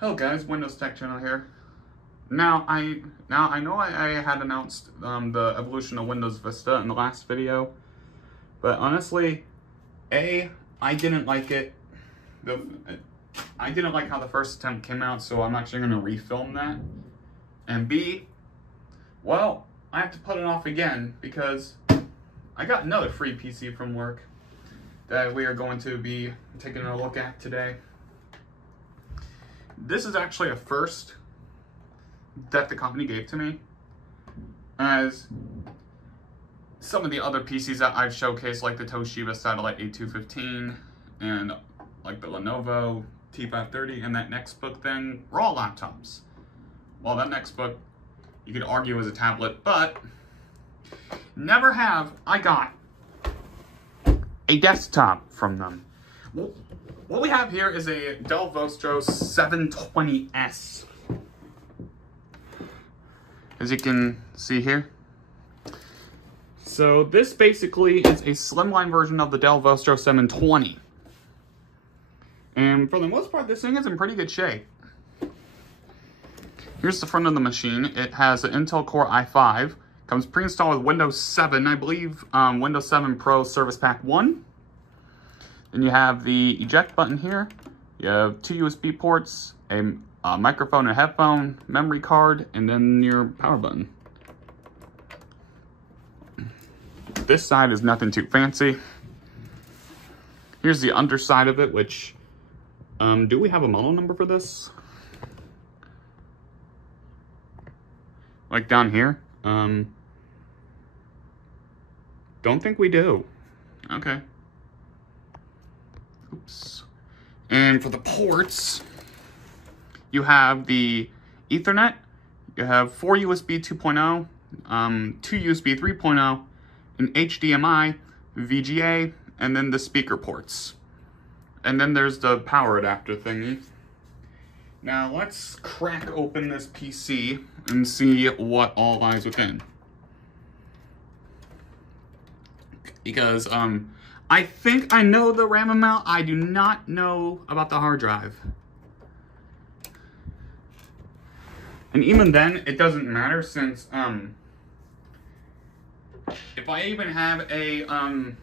Hello guys, Windows Tech Channel here. Now I know I had announced the evolution of Windows Vista in the last video, but honestly, I didn't like it. I didn't like how the first attempt came out, so I'm actually going to refilm that. And B, well, I have to put it off again because I got another free PC from work that we are going to be taking a look at today. This is actually a first that the company gave to me, as some of the other PCs that I've showcased, like the Toshiba Satellite A215 and like the Lenovo T530 and that Nextbook thing, were all laptops. Well, that Nextbook, you could argue is a tablet, but never have I got a desktop from them. Well, what we have here is a Dell Vostro 720S. As you can see here. So this basically is a slimline version of the Dell Vostro 720. And for the most part, this thing is in pretty good shape. Here's the front of the machine. It has an Intel Core i5. Comes pre-installed with Windows 7, I believe, Windows 7 Pro Service Pack 1. Then you have the eject button here. You have two USB ports, a microphone and headphone, memory card, and then your power button. This side is nothing too fancy. Here's the underside of it, which, do we have a model number for this? Like down here? Don't think we do. Okay. Oops. And for the ports, you have the Ethernet, you have 4 USB 2.0, 2 USB 3.0, an HDMI, VGA, and then the speaker ports. And then there's the power adapter thingy. Now let's crack open this PC and see what all lies within. Because, I think I know the RAM amount. I do not know about the hard drive. And even then, it doesn't matter since, if I even have a, 1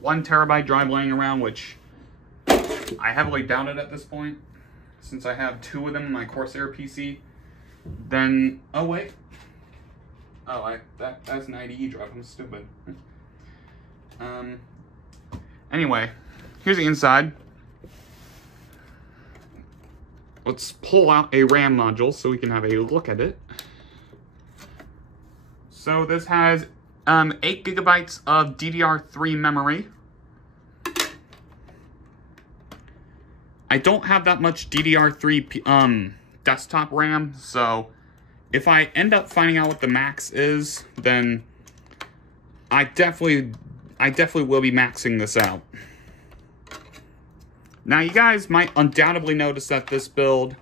terabyte drive laying around, which I heavily doubt it at this point, since I have 2 of them in my Corsair PC, then, oh wait. Oh, that's an IDE drive, I'm stupid. Anyway, here's the inside. Let's pull out a RAM module so we can have a look at it. So this has 8 gigabytes of DDR3 memory. I don't have that much DDR3 desktop RAM, so if I end up finding out what the max is, then I definitely will be maxing this out. Now, you guys might undoubtedly notice that this build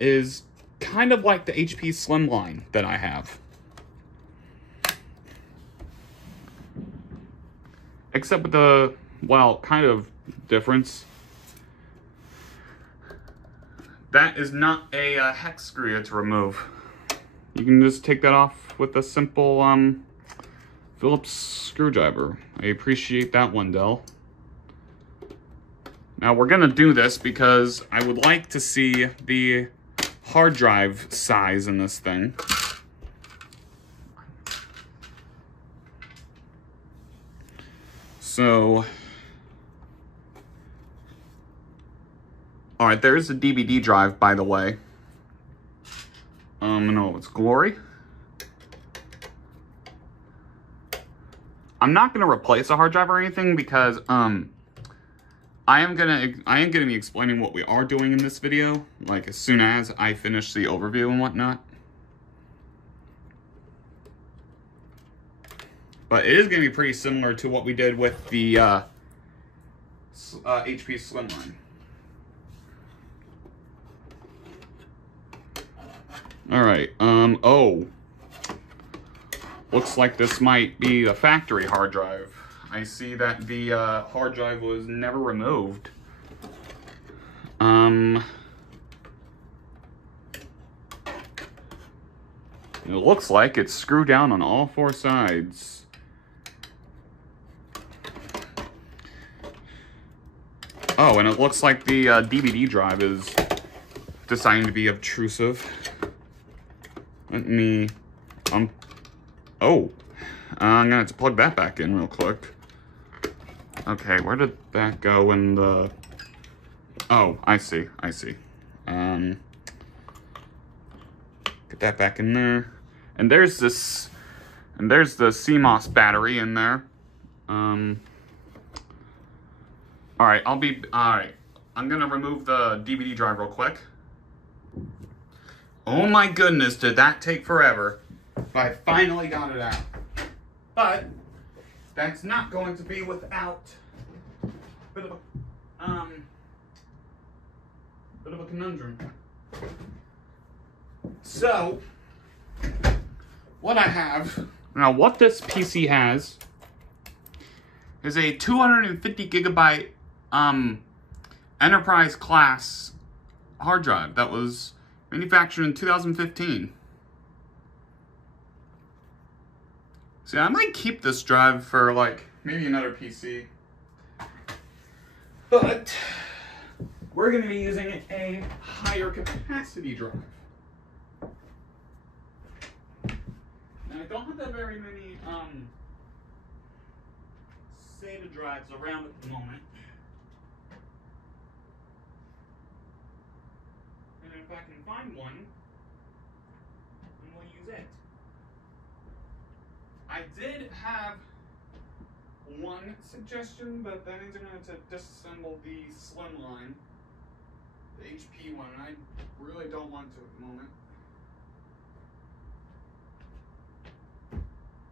is kind of like the HP Slimline that I have. Except with the, well, kind of difference. That is not a hex screw to remove. You can just take that off with a simple Phillips screwdriver. I appreciate that one, Dell. Now we're gonna do this because I would like to see the hard drive size in this thing. So, all right, there is a DVD drive, by the way. In all its glory. I'm not gonna replace a hard drive or anything because I am gonna be explaining what we are doing in this video, like as soon as I finish the overview and whatnot. But it is gonna be pretty similar to what we did with the HP Slimline. All right. Oh. Looks like this might be a factory hard drive. I see that the hard drive was never removed. It looks like it's screwed down on all four sides. Oh, and it looks like the DVD drive is designed to be obtrusive. Let me, oh, I'm gonna have to plug that back in real quick. Okay, where did that go in the, oh, I see. Get that back in there. And there's this, and there's the CMOS battery in there. Alright, alright. I'm gonna remove the DVD drive real quick. Oh my goodness, did that take forever. But I finally got it out. But, that's not going to be without a bit of a conundrum. So, what I have, now what this PC has is a 250 gigabyte enterprise class hard drive that was manufactured in 2015. See, I might keep this drive for like maybe another PC, but we're going to be using a higher capacity drive. Now, I don't have that very many SATA drives around at the moment. And if I can find one, then we'll use it. I did have one suggestion, but that means I'm going to have to disassemble the Slimline, the HP one, and I really don't want to at the moment.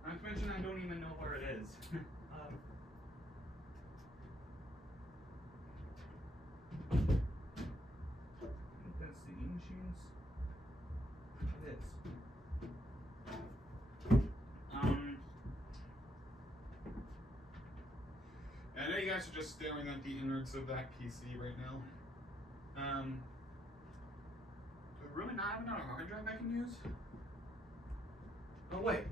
Not to mention I don't even know where it is. That's the machines. It is. I know you guys are just staring at the innards of that PC right now. Do I really not have another hard drive I can use? Oh wait.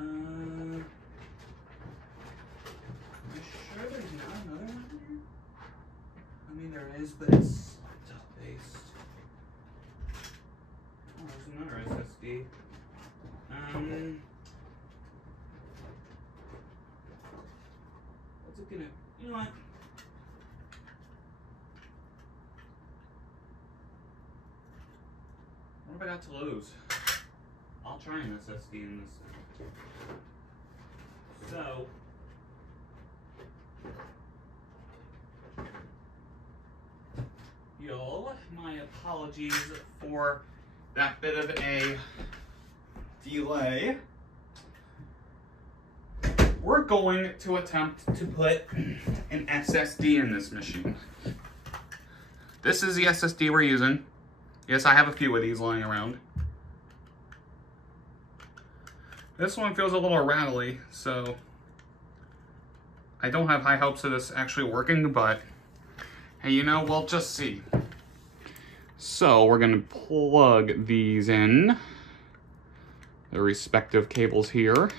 Am I sure there's not another one here? I mean there is, but it's Dell based. Oh, there's another SSD. What's it gonna, you know what? What have I got to lose? I'll try an SSD in this thing. So, my apologies for that bit of a delay. We're going to attempt to put an SSD in this machine. This is the SSD we're using. Yes, I have a few of these lying around. This one feels a little rattly, so I don't have high hopes of this actually working, but hey, you know, we'll just see. So we're gonna plug these in, the respective cables here.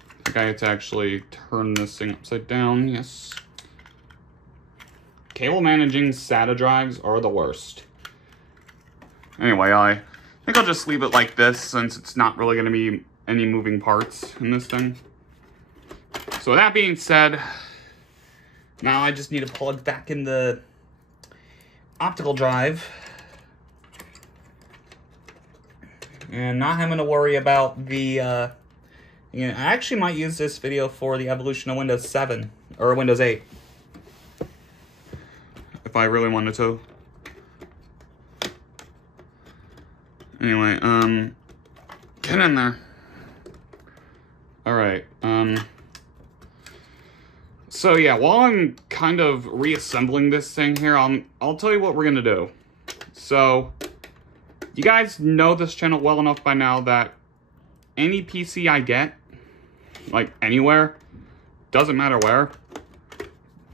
I think I have to actually turn this thing upside down, yes. Cable managing SATA drives are the worst. Anyway, I think I'll just leave it like this since it's not really gonna be any moving parts in this thing. So with that being said, now I just need to plug back in the optical drive and not having to worry about the you know, I actually might use this video for the evolution of Windows 7 or Windows 8 if I really wanted to. Anyway, get in there. All right, so yeah, while I'm kind of reassembling this thing here, I'll tell you what we're gonna do. So, you guys know this channel well enough by now that any PC I get, like anywhere, doesn't matter where,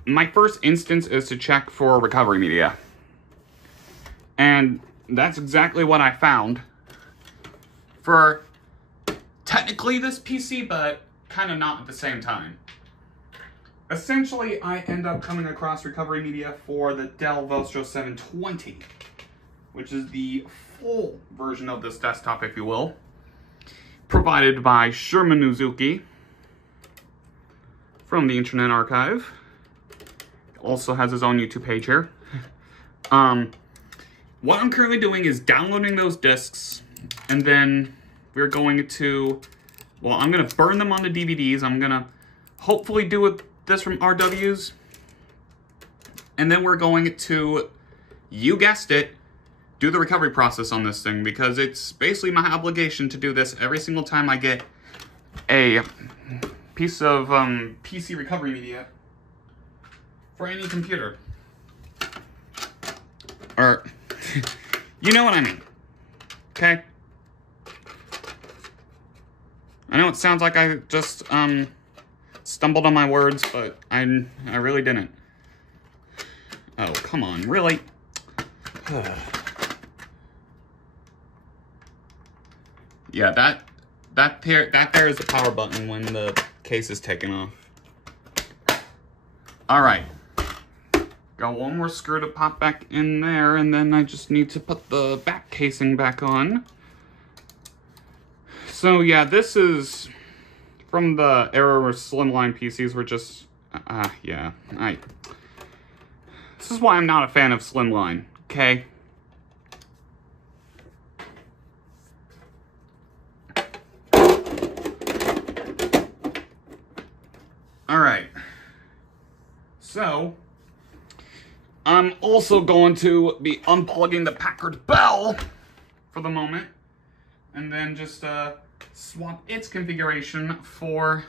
my first instance is to check for recovery media. And that's exactly what I found for technically this PC, but kind of not at the same time. Essentially, I end up coming across recovery media for the Dell Vostro 720, which is the full version of this desktop, if you will, provided by Sherman Uzuki from the Internet Archive. Also has his own YouTube page here. What I'm currently doing is downloading those discs, and then we're going to, well, I'm going to burn them onto DVDs. I'm going to hopefully do this from RWs, and then we're going to, you guessed it, do the recovery process on this thing, because it's basically my obligation to do this every single time I get a piece of PC recovery media for any computer. Or, you know what I mean, okay? I know it sounds like I just, stumbled on my words, but I really didn't. Oh, come on, really? Yeah, that there is the power button when the case is taken off. Alright. Got one more screw to pop back in there, and then I just need to put the back casing back on. So yeah, this is from the era where slimline PCs were just, yeah, this is why I'm not a fan of slimline, okay? Alright, so I'm also going to be unplugging the Packard Bell for the moment, and then just swap its configuration for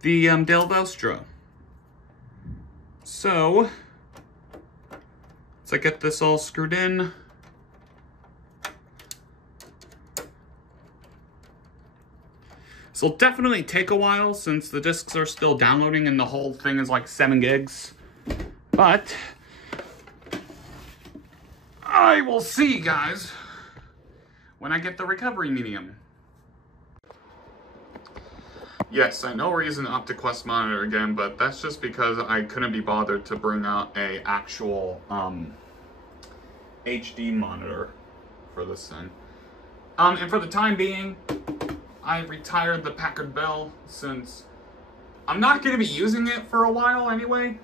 the Dell Vostro. So, let's get this all screwed in. This will definitely take a while since the discs are still downloading and the whole thing is like 7 gigs. But I will see you guys when I get the recovery medium. Yes, I know we're using the OptiQuest monitor again, but that's just because I couldn't be bothered to bring out a actual HD monitor for this thing. And for the time being, I retired the Packard Bell since I'm not going to be using it for a while anyway,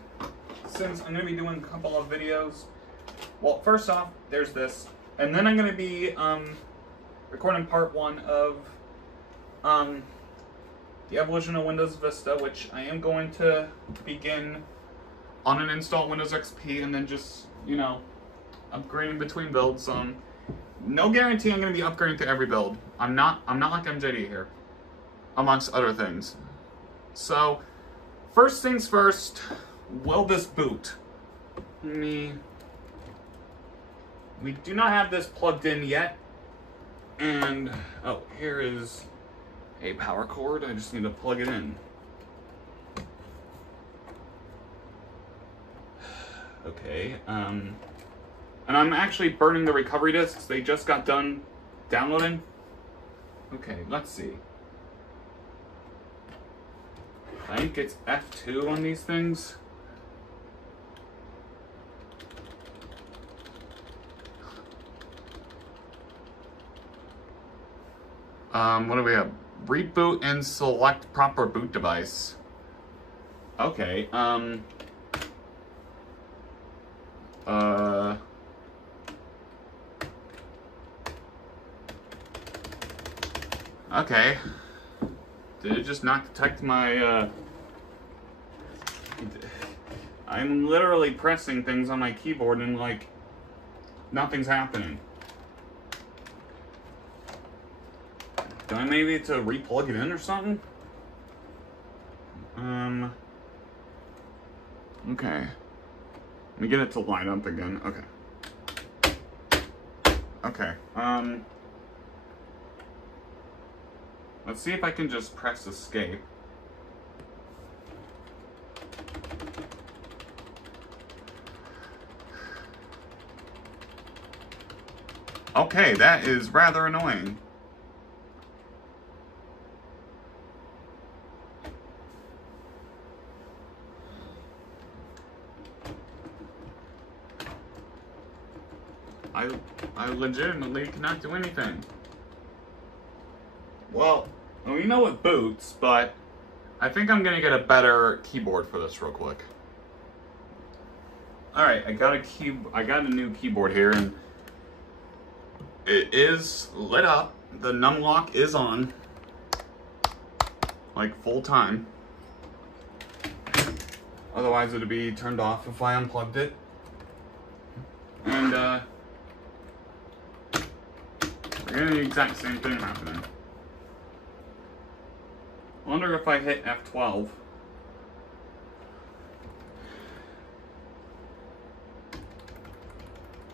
since I'm going to be doing a couple of videos. Well, first off, there's this, and then I'm going to be recording part 1 of the evolution of Windows Vista, which I am going to begin on an install Windows XP and then just, you know, upgrading between builds. No guarantee I'm going to be upgrading to every build. I'm not like MJD here, amongst other things. So, first things first, will this boot? We do not have this plugged in yet, and oh, here is a power cord. I just need to plug it in. Okay, and I'm actually burning the recovery discs. They just got done downloading. Okay, let's see. I think it's F2 on these things. What do we have? Reboot and select proper boot device. Okay, okay. Did it just not detect my, I'm literally pressing things on my keyboard and, like, nothing's happening. Do I maybe need to re-plug it in or something? Okay. Let me get it to line up again. Okay. Okay. Let's see if I can just press escape. Okay, that is rather annoying. I legitimately cannot do anything. Well, we know it boots, but I think I'm gonna get a better keyboard for this real quick. Alright, I got a new keyboard here, and it is lit up. The num lock is on, like full time. Otherwise it'd be turned off if I unplugged it. And we're getting the exact same thing happening. I wonder if I hit F12.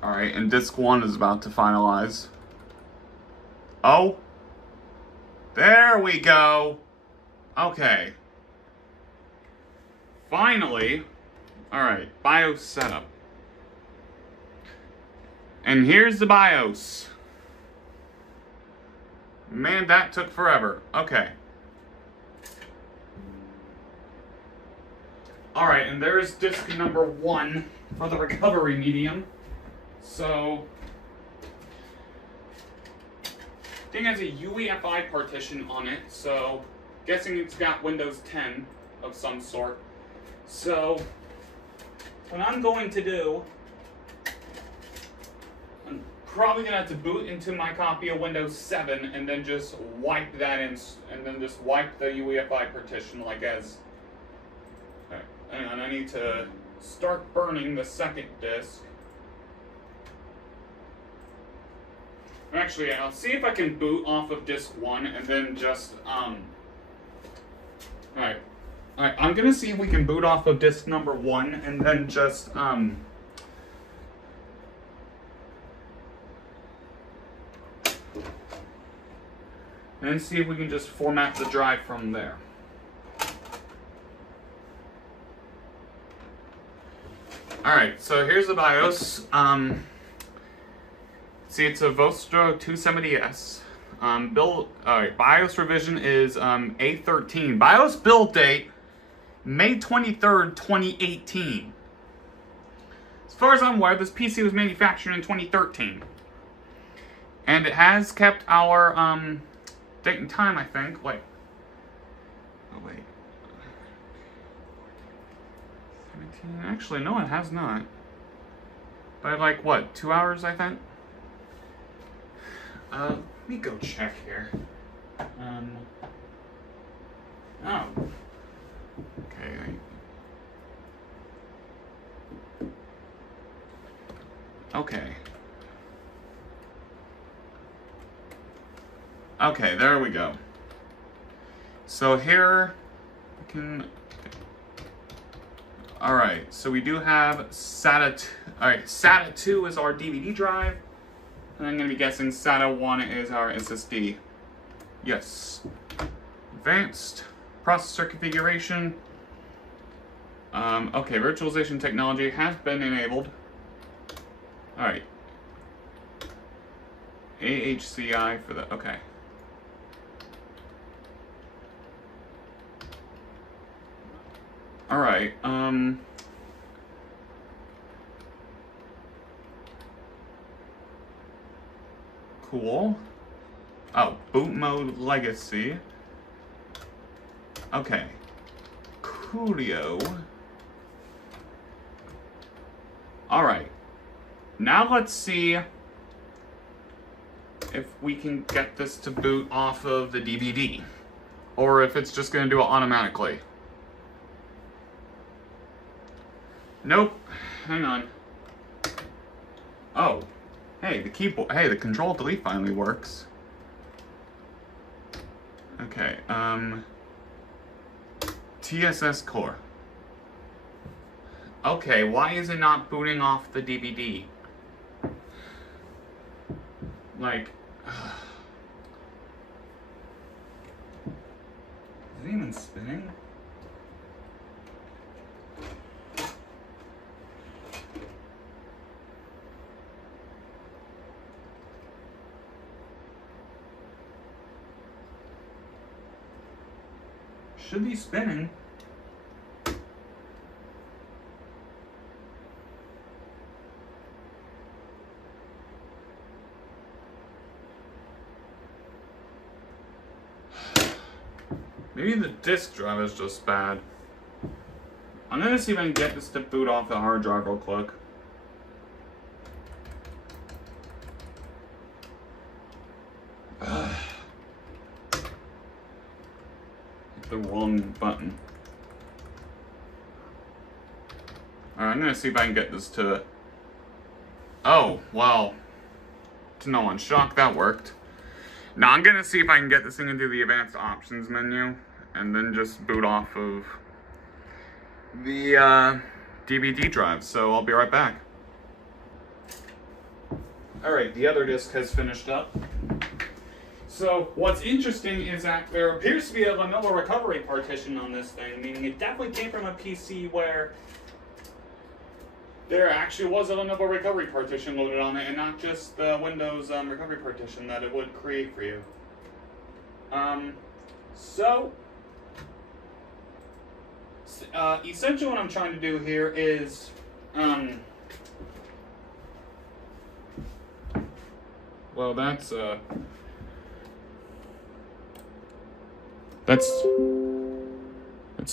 Alright, and disc 1 is about to finalize. Oh! There we go! Okay. Finally! Alright, BIOS setup. And here's the BIOS. Man, that took forever. Okay. Alright, and there's disk number 1 for the recovery medium. So, thing has a UEFI partition on it, so guessing it's got Windows 10 of some sort. So, what I'm going to do, I'm probably going to have to boot into my copy of Windows 7 and then just wipe that in, and then just wipe the UEFI partition like as... Okay, hang on, I need to start burning the second disk. Actually, I'll see if I can boot off of disk 1 and then just, Alright, I'm gonna see if we can boot off of disk number 1 and then just, and see if we can just format the drive from there. Alright, so here's the BIOS. See, it's a Vostro 270S. BIOS revision is A13. BIOS build date, May 23rd, 2018. As far as I'm aware, this PC was manufactured in 2013. And it has kept our date and time, I think. Wait. Oh, wait. 17. Actually, no, it has not. By, like, what, 2 hours, I think? Let me go check here. Oh. Okay. Okay. Okay, there we go. So here, we can... Alright, so we do have SATA 2. Alright, SATA 2 is our DVD drive. And I'm going to be guessing SATA 1 is our SSD. Yes. Advanced processor configuration. Okay, virtualization technology has been enabled. Alright. AHCI for the... Okay. Alright, cool. Oh, boot mode legacy. Okay. Coolio. Alright. Now let's see if we can get this to boot off of the DVD. Or if it's just going to do it automatically. Nope. Hang on. Oh. Hey, the keyboard. Hey, the Control Delete finally works. Okay. TSS core. Okay, why is it not booting off the DVD? Like. Is it even spinning? should be spinning. Maybe the disk drive is just bad. I'm gonna see if I can get this to boot off the hard drive real quick. Hit the wrong button. Alright, I'm gonna see if I can get this to... Oh, well. To no one's shock, that worked. Now I'm gonna see if I can get this thing into the advanced options menu and then just boot off of the DVD drive. So I'll be right back. Alright, the other disk has finished up. So what's interesting is that there appears to be a Lenovo recovery partition on this thing, meaning it definitely came from a PC where there actually was a Lenovo recovery partition loaded on it, and not just the Windows recovery partition that it would create for you. Essentially what I'm trying to do here is, well, that's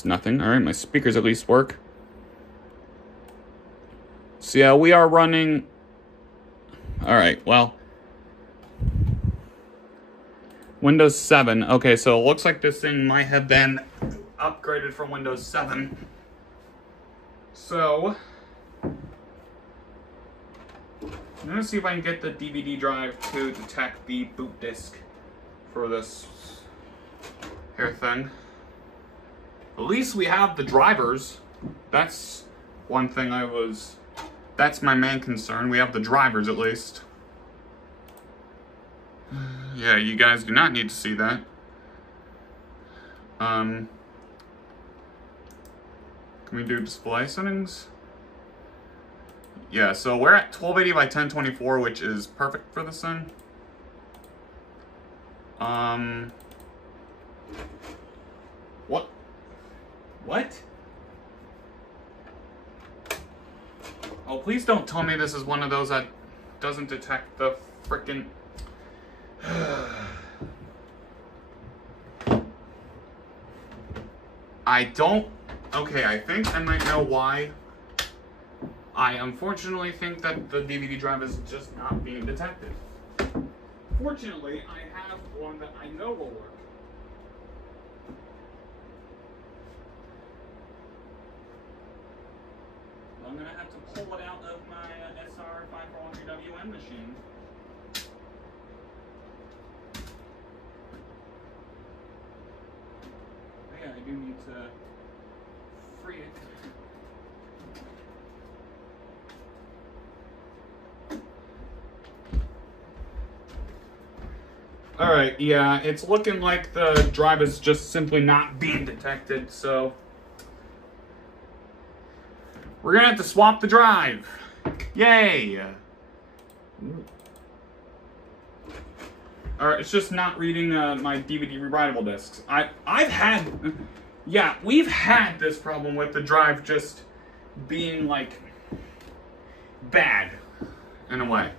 nothing. All right, my speakers at least work. So yeah, we are running... Alright, well... Windows 7. Okay, so it looks like this thing might have been upgraded from Windows 7. So... I'm gonna see if I can get the DVD drive to detect the boot disk for this here thing. At least we have the drivers. That's one thing that's my main concern. We have the drivers, at least. Yeah, you guys do not need to see that. Can we do display settings? Yeah, so we're at 1280 by 1024, which is perfect for this thing. What? What? Oh, please don't tell me this is one of those that doesn't detect the frickin'... I don't... Okay, I think I might know why. I unfortunately think that the DVD drive is just not being detected. Fortunately, I have one that I know will work. I'm gonna have to pull it out of my SR541WM machine. But yeah, I do need to free it. Alright, yeah, it's looking like the drive is just simply not being detected, so we're gonna have to swap the drive. Yay! Alright, it's just not reading my DVD rewritable discs. We've had this problem with the drive just being, like, bad, in a way.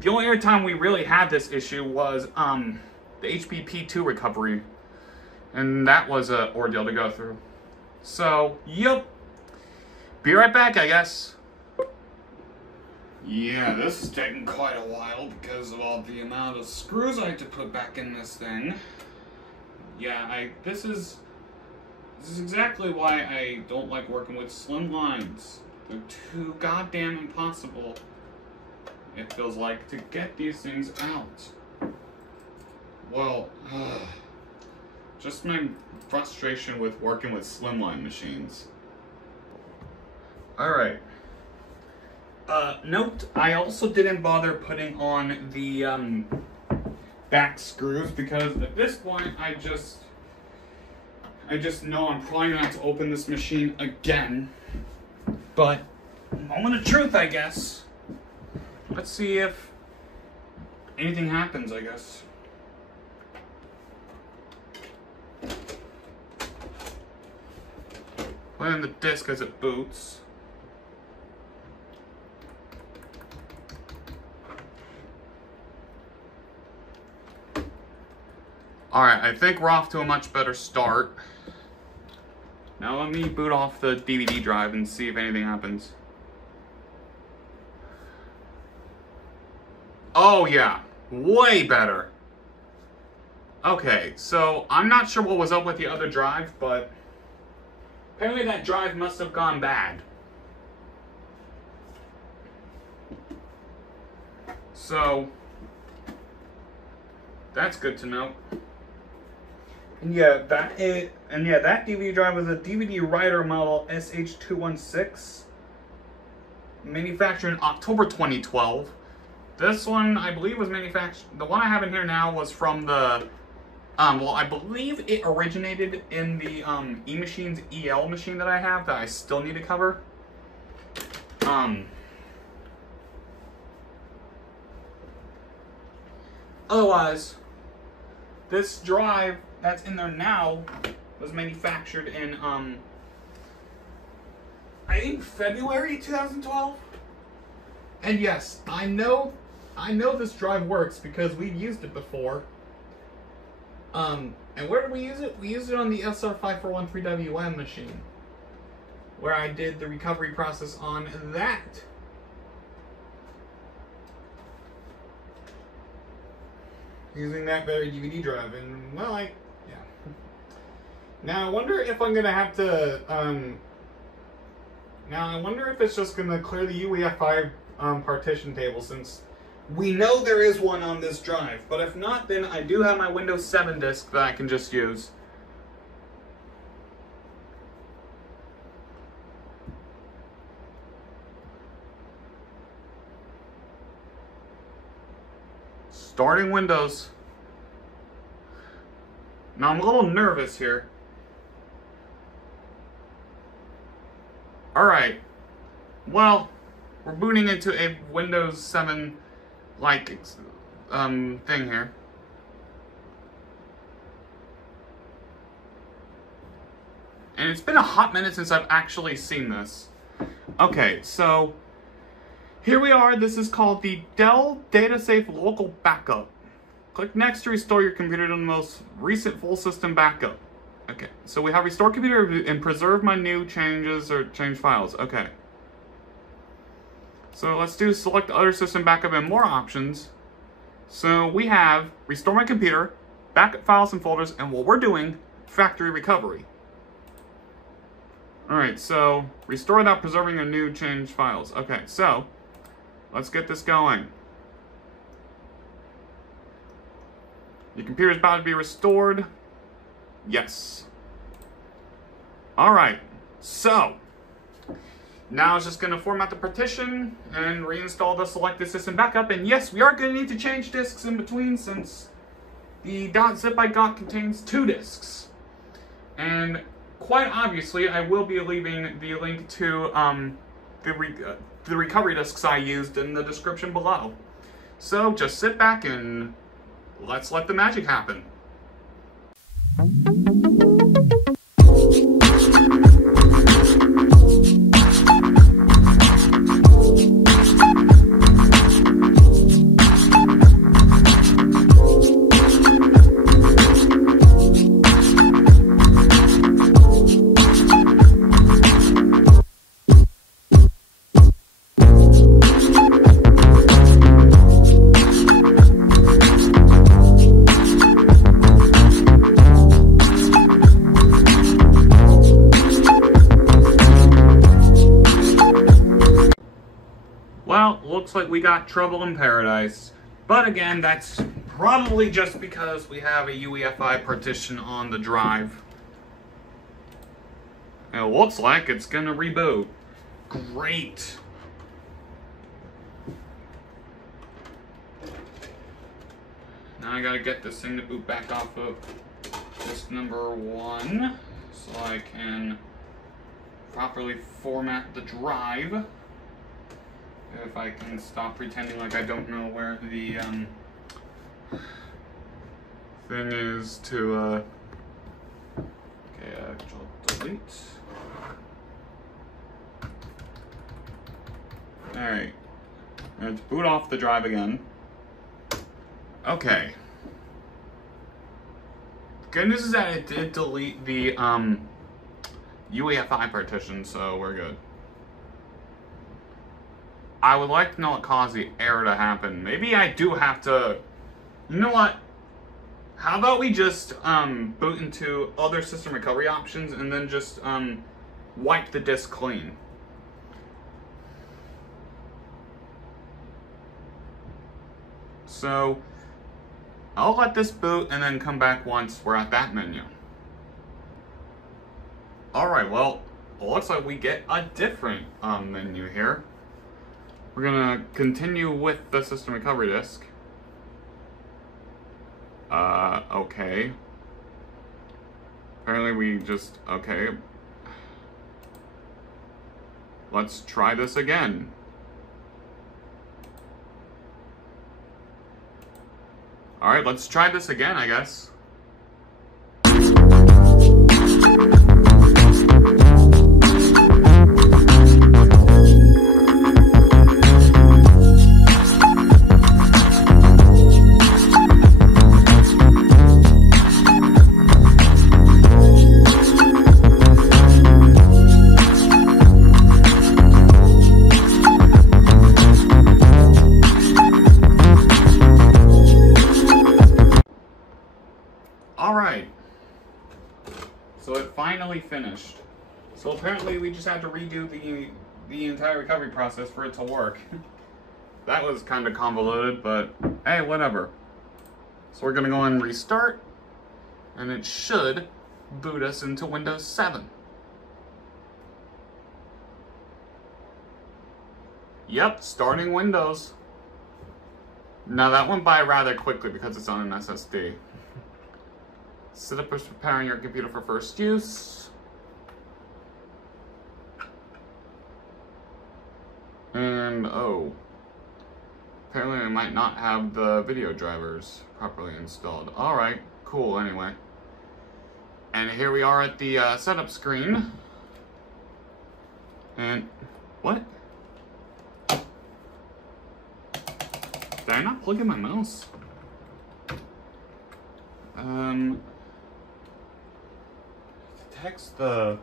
The only other time we really had this issue was, the HP P2 recovery. And that was an ordeal to go through. So, yep. Be right back, I guess. Yeah, this is taking quite a while because of all the amount of screws I had to put back in this thing. Yeah, this is exactly why I don't like working with slim lines. They're too goddamn impossible, it feels like, to get these things out. Well, just my frustration with working with slimline machines. Alright. Note, I also didn't bother putting on the back screws because at this point I just know I'm probably gonna have to open this machine again. But, moment of truth, I guess. Let's see if anything happens, I guess. put in the disk as it boots. Alright, I think we're off to a much better start. Now let me boot off the DVD drive and see if anything happens. Oh yeah, way better. Okay, so I'm not sure what was up with the other drive, but apparently that drive must have gone bad. So that's good to know. And yeah, that DVD drive was a DVD writer model SH216, manufactured in October 2012. This one, I believe, was manufactured. The one I have in here now was from the, well, I believe it originated in the eMachines EL machine that I have that I still need to cover. Otherwise, this drive that's in there now was manufactured in, I think February 2012. And yes, I know this drive works because we've used it before. And where did we use it? We used it on the SR5413WM machine, where I did the recovery process on that. Using that very DVD drive, and well, yeah. Now I wonder if I'm gonna have to, now I wonder if it's just gonna clear the UEFI partition table, since we know there is one on this drive. But if not, then I do have my Windows 7 disk that I can just use. Starting Windows. Now I'm a little nervous here. Alright. Well, we're booting into a Windows 7 like thing here. And it's been a hot minute since I've actually seen this. Okay, so here we are. This is called the Dell DataSafe Local Backup. Click next to restore your computer to the most recent full system backup. Okay, so we have restore computer and preserve my new changes or change files. Okay. So let's do select other system backup and more options. So we have restore my computer, backup files and folders, and what we're doing, factory recovery. Alright, so restore without preserving your new change files. Okay, so let's get this going. Your computer is about to be restored. Yes. Alright, so now it's just going to format the partition and reinstall the selected system backup. And yes, we are going to need to change disks in between, since the .zip I got contains 2 disks. And quite obviously, I will be leaving the link to the recovery disks I used in the description below. So just sit back and let's let the magic happen. Well, looks like we got trouble in paradise. But again, that's probably just because we have a UEFI partition on the drive. And it looks like it's gonna reboot. Great. Now I gotta get this thing to boot back off of disk number 1 so I can properly format the drive. If I can stop pretending like I don't know where the thing is to, okay, Control Delete. Let's boot off the drive again. Okay. Good news is that it did delete the UEFI partition, so we're good. I would like to know what caused the error to happen. Maybe I do have to... You know what? How about we just boot into other system recovery options and then just wipe the disk clean. So I'll let this boot and then come back once we're at that menu. Alright, well, it looks like we get a different menu here. We're gonna continue with the system recovery disk. Okay. Apparently we just, okay. Let's try this again. Alright, let's try this again, I guess. Alright, so it finally finished. So apparently we just had to redo the entire recovery process for it to work. That was kind of convoluted, but hey, whatever. So we're gonna go and restart, and it should boot us into Windows 7. Yep, starting Windows. Now that went by rather quickly because it's on an SSD. Setup is preparing your computer for first use. And, oh. Apparently I might not have the video drivers properly installed. Alright, cool, anyway. And here we are at the setup screen. And, what? Did I not plug in my mouse? Text the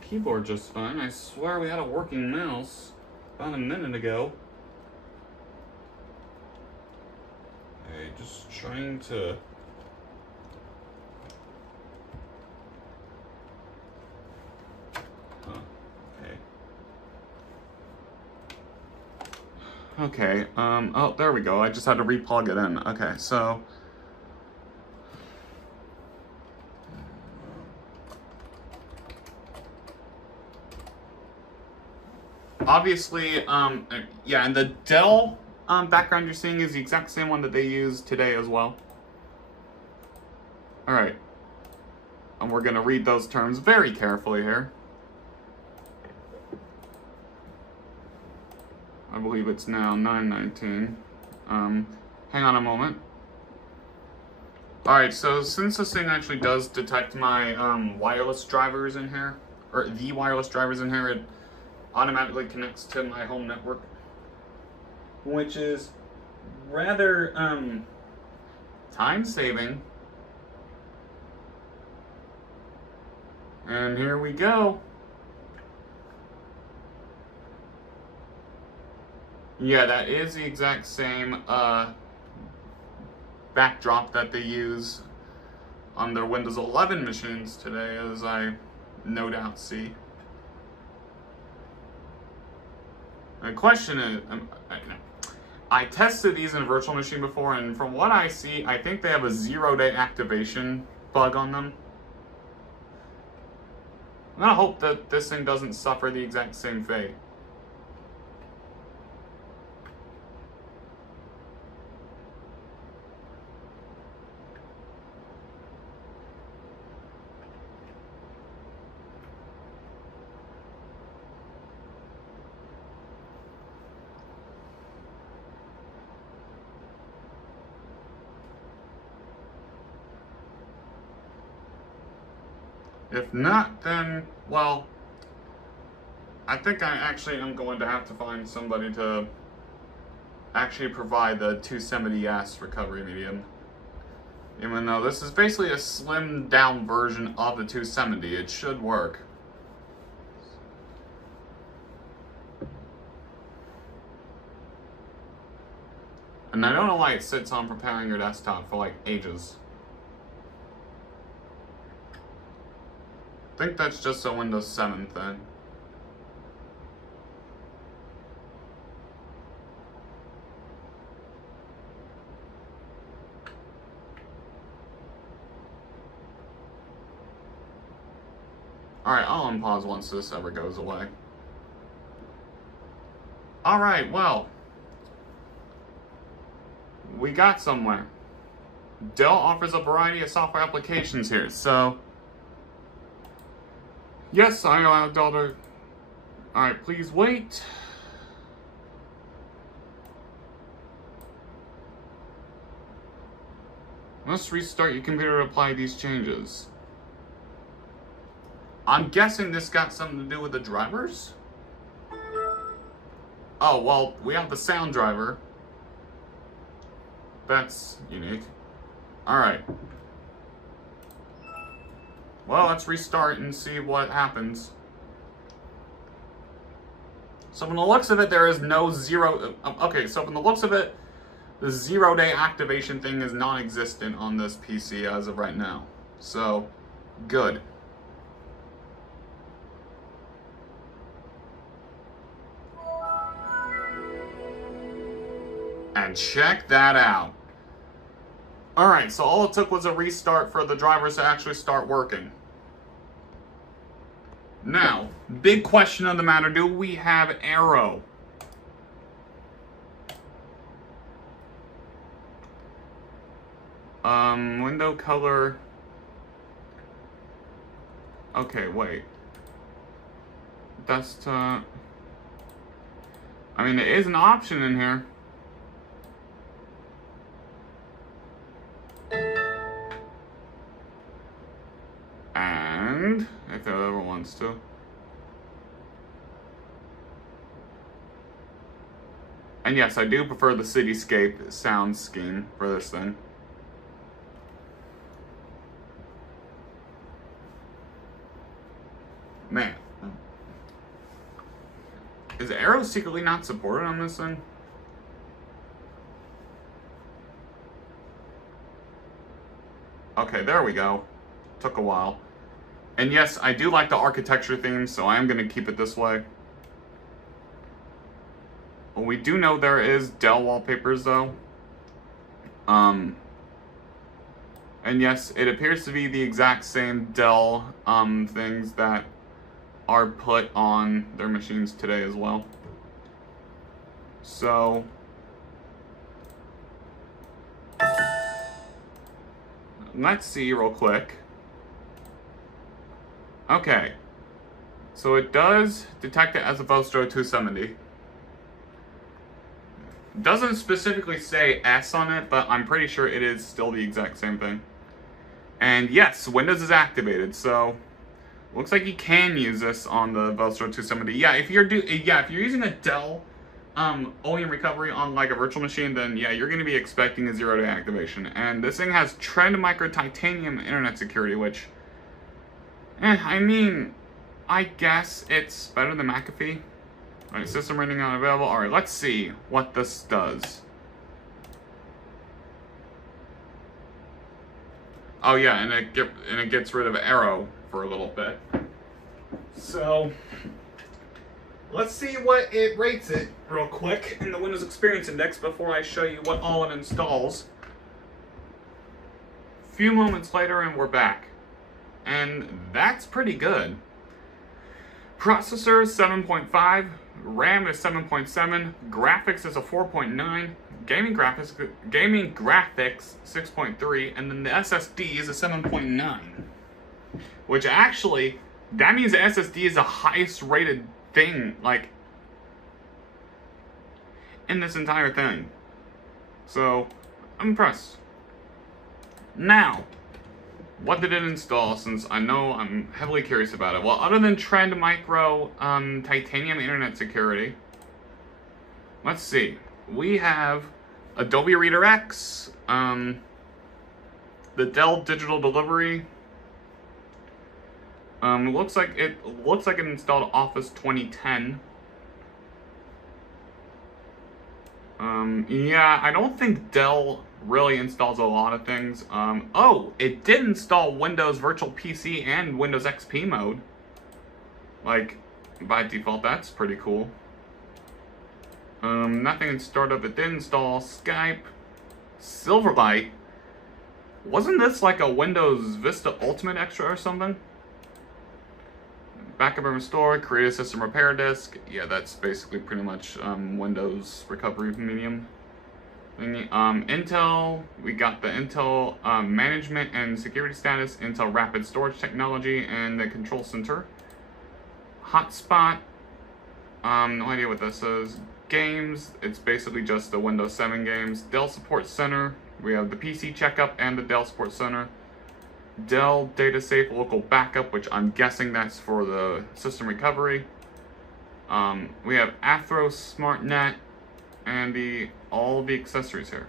keyboard just fine. I swear we had a working mouse about a minute ago. Okay, just trying to... Huh, okay. Okay, oh, there we go. I just had to re-plug it in. Okay, so... Obviously, yeah, and the Dell background you're seeing is the exact same one that they used today as well. Alright. And we're going to read those terms very carefully here. I believe it's now 9:19. Hang on a moment. Alright, so since this thing actually does detect my wireless drivers in here, or the wireless drivers in here, it automatically connects to my home network, which is rather time-saving. And here we go. Yeah, that is the exact same backdrop that they use on their Windows 11 machines today, as I no doubt see. The question is, I tested these in a virtual machine before, and from what I see, I think they have a 0-day activation bug on them. I'm gonna hope that this thing doesn't suffer the exact same fate. If not, then, well, I think I actually am going to have to find somebody to actually provide the 270S recovery medium. Even though this is basically a slimmed down version of the 270, it should work. And I don't know why it sits on preparing your desktop for like ages. I think that's just a Windows 7 thing. Alright, I'll unpause once this ever goes away. Alright, well. We got somewhere. Dell offers a variety of software applications here, so... Yes, I allowed Dell to... Alright, please wait. Must restart your computer to apply these changes. I'm guessing this got something to do with the drivers? Oh, well, we have the sound driver. That's unique. Alright. Well, let's restart and see what happens. So from the looks of it, there is no zero... Okay, so from the looks of it, the 0-day activation thing is non-existent on this PC as of right now. So, good. And check that out. Alright, so all it took was a restart for the drivers to actually start working. Now, big question of the matter, do we have Aero? Window color... Okay, wait. Desktop... I mean, there is an option in here. And if it ever wants to. And yes, I do prefer the cityscape sound scheme for this thing. Man. Is Aero secretly not supported on this thing? Okay, there we go. Took a while. And yes, I do like the architecture theme, so I am going to keep it this way. Well, we do know there is Dell wallpapers, though. And yes, it appears to be the exact same Dell things that are put on their machines today as well. So... let's see real quick. Okay, so it does detect it as a Vostro 270. Doesn't specifically say S on it, but I'm pretty sure it is still the exact same thing. And yes, Windows is activated, so looks like you can use this on the Vostro 270. Yeah, if you're using a Dell OEM recovery on like a virtual machine, then yeah, you're going to be expecting a 0-day activation. And this thing has Trend Micro Titanium internet security, which, I mean, I guess it's better than McAfee. Alright, system rating not available. Alright, let's see what this does. Oh yeah, and it gets rid of Aero for a little bit. So let's see what it rates it real quick in the Windows Experience Index before I show you what all it installs. A few moments later and we're back. And that's pretty good. Processor is 7.5, RAM is 7.7, graphics is a 4.9, gaming graphics 6.3, and then the SSD is a 7.9. Which actually, that means the SSD is the highest rated thing, like, in this entire thing. So, I'm impressed. Now, what did it install, since I know I'm heavily curious about it? Well, other than Trend Micro Titanium internet security, let's see. we have Adobe Reader X, the Dell Digital Delivery. Looks like it installed Office 2010. Yeah, I don't think Dell really installs a lot of things. Oh, it did install Windows Virtual PC and Windows XP mode. Like, by default, that's pretty cool. Nothing in startup. It did install Skype, Silverlight. Wasn't this like a Windows Vista Ultimate Extra or something? Backup and restore, create a system repair disk. Yeah, that's basically pretty much Windows recovery medium thingy. Intel, we got the Intel management and security status, Intel rapid storage technology, and the control center. Hotspot, no idea what this is. Games, it's basically just the Windows 7 games. Dell Support Center, we have the PC Checkup and the Dell Support Center. Dell Data Safe Local Backup, which I'm guessing that's for the system recovery. We have Athros SmartNet and all the accessories here.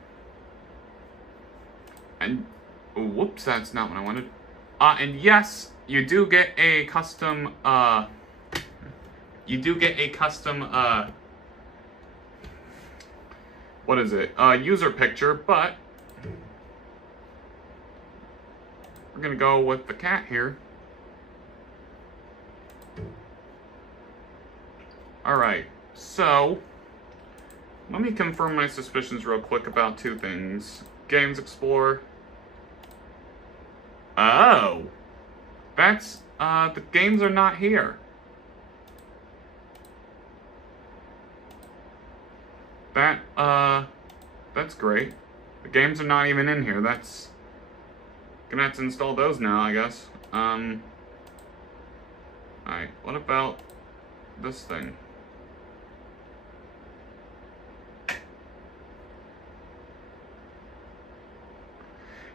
And whoops, that's not what I wanted. And yes, you do get a custom what is it? User picture, but we're gonna go with the cat here. Alright, so let me confirm my suspicions real quick about two things. Games Explorer. Oh! That's, the games are not here. That's great. The games are not even in here. That's gonna have to install those now, I guess. Alright, what about this thing?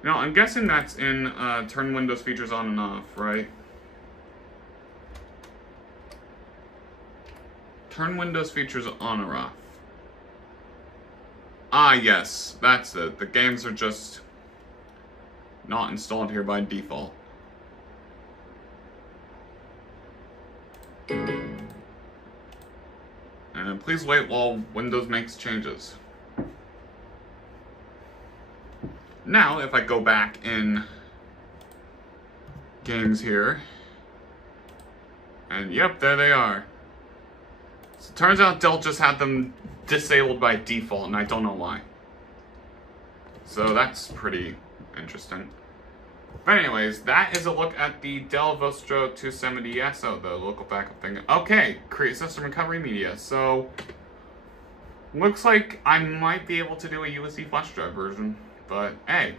You know, I'm guessing that's in turn Windows features on and off, right? Turn Windows features on or off. Ah, yes, that's it. The games are just not installed here by default. And please wait while Windows makes changes. Now, if I go back in games here, and yep, there they are. So it turns out Dell just had them disabled by default, and I don't know why. So that's pretty interesting. But anyways, that is a look at the Dell Vostro 270S, the local backup thing. Okay, create system recovery media. So, looks like I might be able to do a USB flash drive version. But, hey,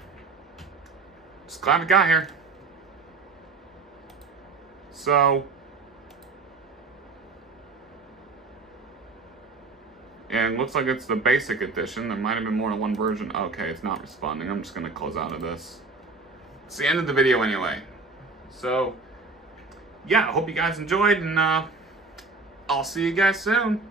just glad we got here. So, and looks like it's the basic edition. There might have been more than one version. Okay, it's not responding. I'm just going to close out of this. It's the end of the video anyway. So, yeah, I hope you guys enjoyed, and I'll see you guys soon.